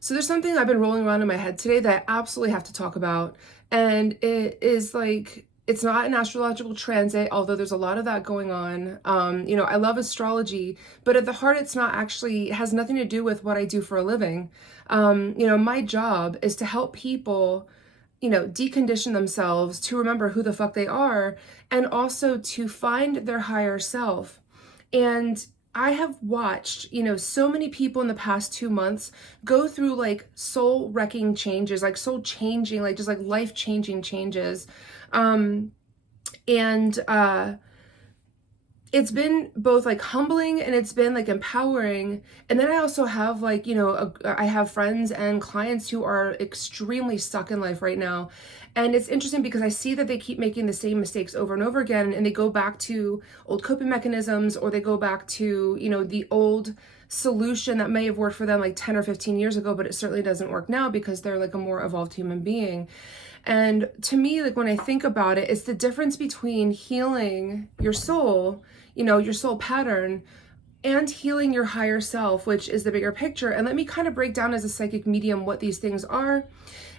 So there's something I've been rolling around in my head today that I absolutely have to talk about. And it is like, it's not an astrological transit, although there's a lot of that going on. I love astrology, but at the heart, it's not actually, it has nothing to do with what I do for a living. My job is to help people, decondition themselves to remember who the fuck they are and also to find their higher self. And I have watched, so many people in the past 2 months go through like soul wrecking changes, like soul changing, like just like life changing changes. And it's been both like humbling and it's been like empowering. And then I also have like, I have friends and clients who are extremely stuck in life right now. And it's interesting because I see that they keep making the same mistakes over and over again, and they go back to old coping mechanisms, or they go back to, the old solution that may have worked for them like 10 or 15 years ago, but it certainly doesn't work now because they're like a more evolved human being. And to me, like when I think about it, it's the difference between healing your soul, your soul pattern, and healing your higher self, which is the bigger picture. And let me kind of break down as a psychic medium what these things are.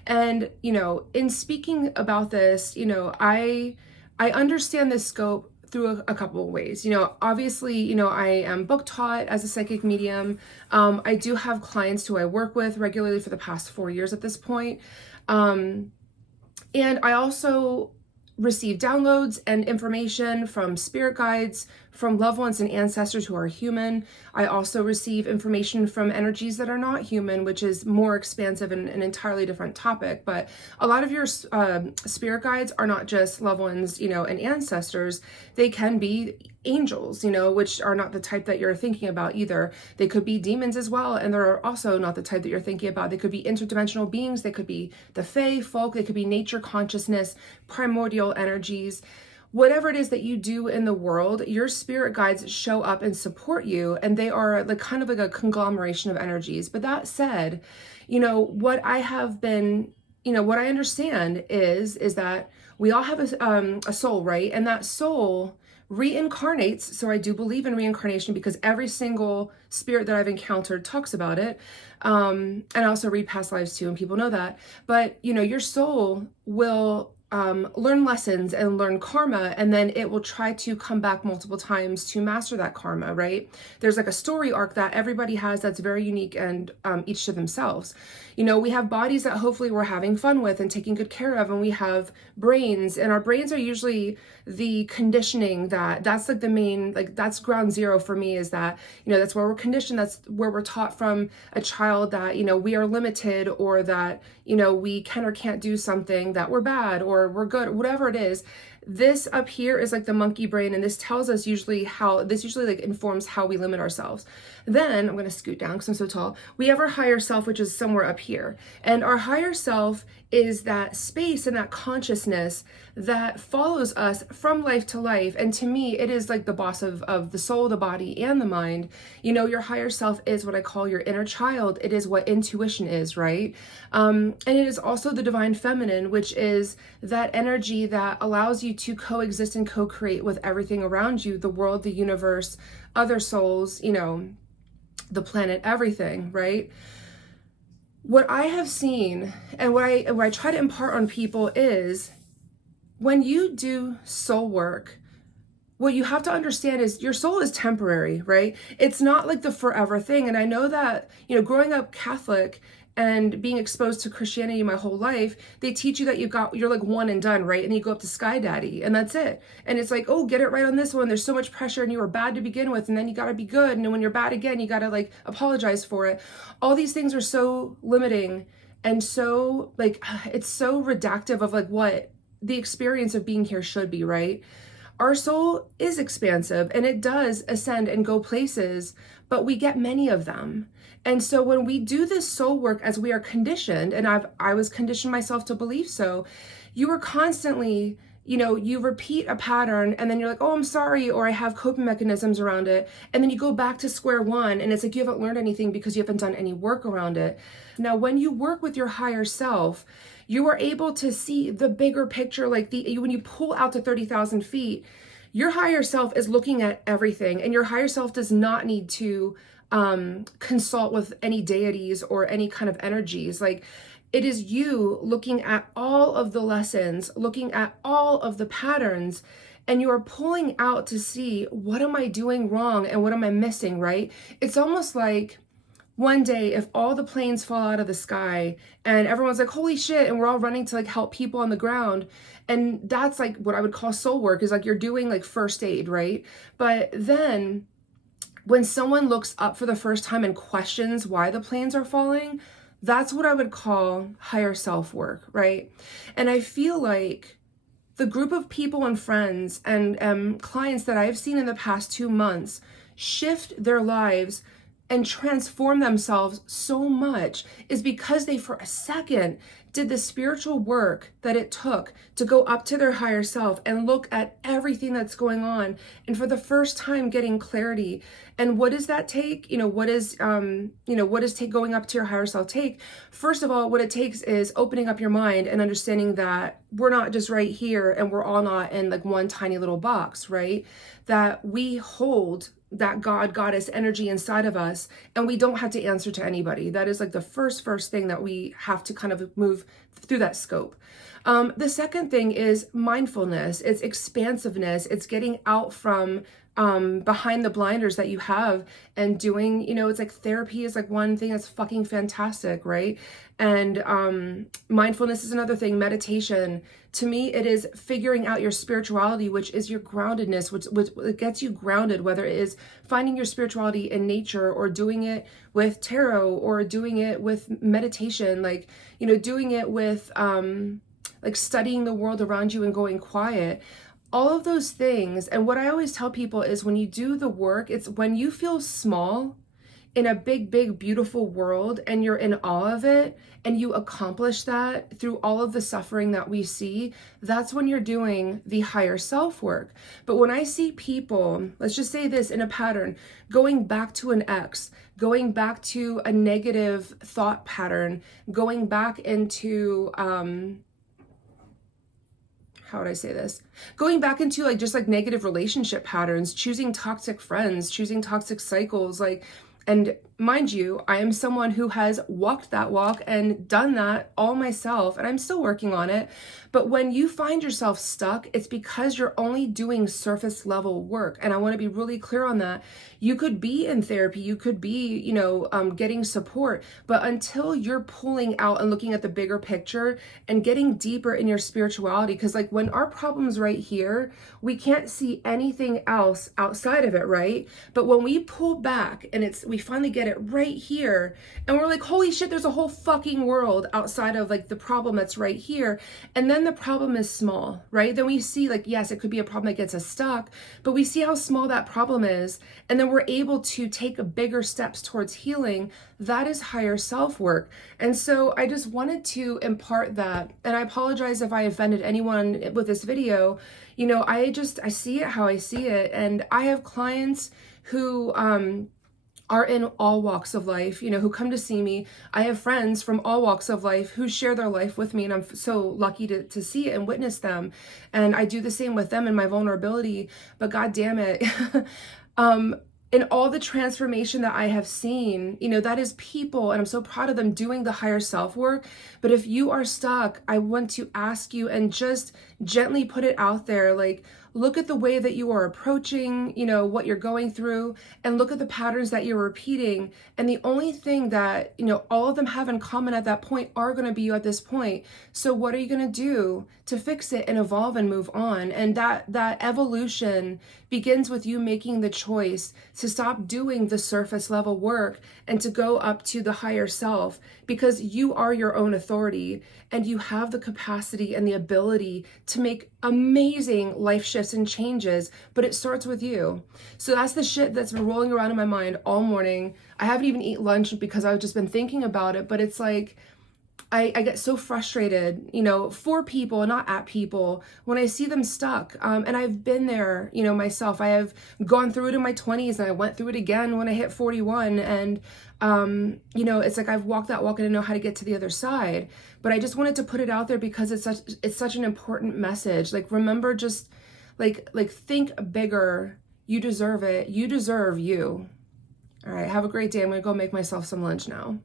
And, in speaking about this, I understand this scope through a couple of ways. Obviously, I am book taught as a psychic medium. I do have clients who I work with regularly for the past 4 years at this point. And I also receive downloads and information from spirit guides, from loved ones and ancestors who are human. I also receive information from energies that are not human, which is more expansive and an entirely different topic. But a lot of your spirit guides are not just loved ones, and ancestors. They can be angels, which are not the type that you're thinking about either. They could be demons as well, and they're also not the type that you're thinking about. They could be interdimensional beings. They could be the fae, folk. They could be nature consciousness, primordial energies. Whatever it is that you do in the world, your spirit guides show up and support you, and they are like kind of like a conglomeration of energies. But that said, what I have been, what I understand is that we all have a soul, right? And that soul reincarnates. So I do believe in reincarnation because every single spirit that I've encountered talks about it. And I also read past lives too, and people know that. But your soul will learn lessons and learn karma, and then it will try to come back multiple times to master that karma, right? There's like a story arc that everybody has that's very unique and each to themselves. We have bodies that hopefully we're having fun with and taking good care of, and we have brains, and our brains are usually the conditioning that's like the main, like that's ground zero for me, is that, that's where we're conditioned. That's where we're taught from a child that, we are limited, or that, we can or can't do something, that we're bad or we're good, whatever it is. This up here is like the monkey brain, and this tells us usually like informs how we limit ourselves. Then I'm going to scoot down because I'm so tall. We have our higher self, which is somewhere up here. And our higher self is that space and that consciousness that follows us from life to life. And to me, it is like the boss of the soul, the body, and the mind. Your higher self is what I call your inner child. It is what intuition is, right? And it is also the divine feminine, which is that energy that allows you to coexist and co-create with everything around you, the world, the universe, other souls, the planet, everything, right? What I have seen and what I try to impart on people is when you do soul work, what you have to understand is your soul is temporary, right? It's not like the forever thing. And I know that, growing up Catholic and being exposed to Christianity my whole life, they teach you that you're like one and done, right? And you go up to Sky Daddy and that's it. And it's like, oh, get it right on this one. There's so much pressure and you were bad to begin with, and then you got to be good. And when you're bad again, you got to like apologize for it. All these things are so limiting and so like, it's so reductive of like what the experience of being here should be, right? Our soul is expansive and it does ascend and go places, but we get many of them. And so when we do this soul work as we are conditioned, and I was conditioned myself to believe so, you are constantly, you repeat a pattern and then you're like, oh, I'm sorry, or I have coping mechanisms around it. And then you go back to square one and it's like you haven't learned anything because you haven't done any work around it. Now, when you work with your higher self, you are able to see the bigger picture, like when you pull out to 30,000 feet, your higher self is looking at everything, and your higher self does not need to consult with any deities or any kind of energies. Like, it is you looking at all of the lessons, looking at all of the patterns, and you are pulling out to see, what am I doing wrong and what am I missing, right? It's almost like one day, if all the planes fall out of the sky and everyone's like, holy shit, and we're all running to like help people on the ground. And that's like what I would call soul work, is like you're doing like first aid, right? But then when someone looks up for the first time and questions why the planes are falling, that's what I would call higher self work, right? And I feel like the group of people and friends and clients that I've seen in the past 2 months shift their lives and transform themselves so much is because they, for a second, did the spiritual work that it took to go up to their higher self and look at everything that's going on, and for the first time getting clarity. And what does that take? What does going up to your higher self take? First of all, what it takes is opening up your mind and understanding that we're not just right here and we're all not in like one tiny little box, right? That we hold that God, goddess energy inside of us, and we don't have to answer to anybody. That is like the first thing that we have to kind of move through that scope. The second thing is mindfulness. It's expansiveness. It's getting out from behind the blinders that you have and doing, it's like therapy is like one thing that's fucking fantastic, right? And mindfulness is another thing. Meditation, to me, it is figuring out your spirituality, which is your groundedness, which gets you grounded, whether it is finding your spirituality in nature or doing it with tarot or doing it with meditation, like, doing it with like studying the world around you and going quiet. All of those things. And what I always tell people is, when you do the work, it's when you feel small in a big, beautiful world and you're in awe of it and you accomplish that through all of the suffering that we see, that's when you're doing the higher self work. But when I see people, let's just say this, in a pattern, going back to an ex, going back to a negative thought pattern, going back into, how would I say this? Going back into like just like negative relationship patterns, choosing toxic friends, choosing toxic cycles, like, and mind you, I am someone who has walked that walk and done that all myself, and I'm still working on it. But when you find yourself stuck, it's because you're only doing surface level work. And I want to be really clear on that. You could be in therapy, you could be, getting support, but until you're pulling out and looking at the bigger picture and getting deeper in your spirituality, because like when our problem's right here, we can't see anything else outside of it, right? But when we pull back and we finally get it right here, and we're like, holy shit, there's a whole fucking world outside of like the problem that's right here. And then the problem is small, right? Then we see like, yes, it could be a problem that gets us stuck, but we see how small that problem is. And then we're able to take bigger steps towards healing. That is higher self work. And so I just wanted to impart that. And I apologize if I offended anyone with this video. I see it how I see it. And I have clients who, are in all walks of life, who come to see me. I have friends from all walks of life who share their life with me, and I'm so lucky to see it and witness them. And I do the same with them in my vulnerability. But God damn it, in all the transformation that I have seen, that is people, and I'm so proud of them doing the higher self work. But if you are stuck, I want to ask you and just gently put it out there, like, look at the way that you are approaching, what you're going through, and look at the patterns that you're repeating. And the only thing that, all of them have in common at that point are going to be you at this point. So what are you going to do to fix it and evolve and move on? And that evolution begins with you making the choice to stop doing the surface level work and to go up to the higher self, because you are your own authority and you have the capacity and the ability to make amazing life shifts and changes, but it starts with you. So that's the shit that's been rolling around in my mind all morning. I haven't even eaten lunch because I've just been thinking about it, but it's like, I get so frustrated, for people, not at people, when I see them stuck. And I've been there, myself. I have gone through it in my 20s, and I went through it again when I hit 41. And, it's like I've walked that walk and I know how to get to the other side. But I just wanted to put it out there because it's such an important message. Like, remember, just like think bigger. You deserve it. You deserve you. All right, have a great day. I'm going to go make myself some lunch now.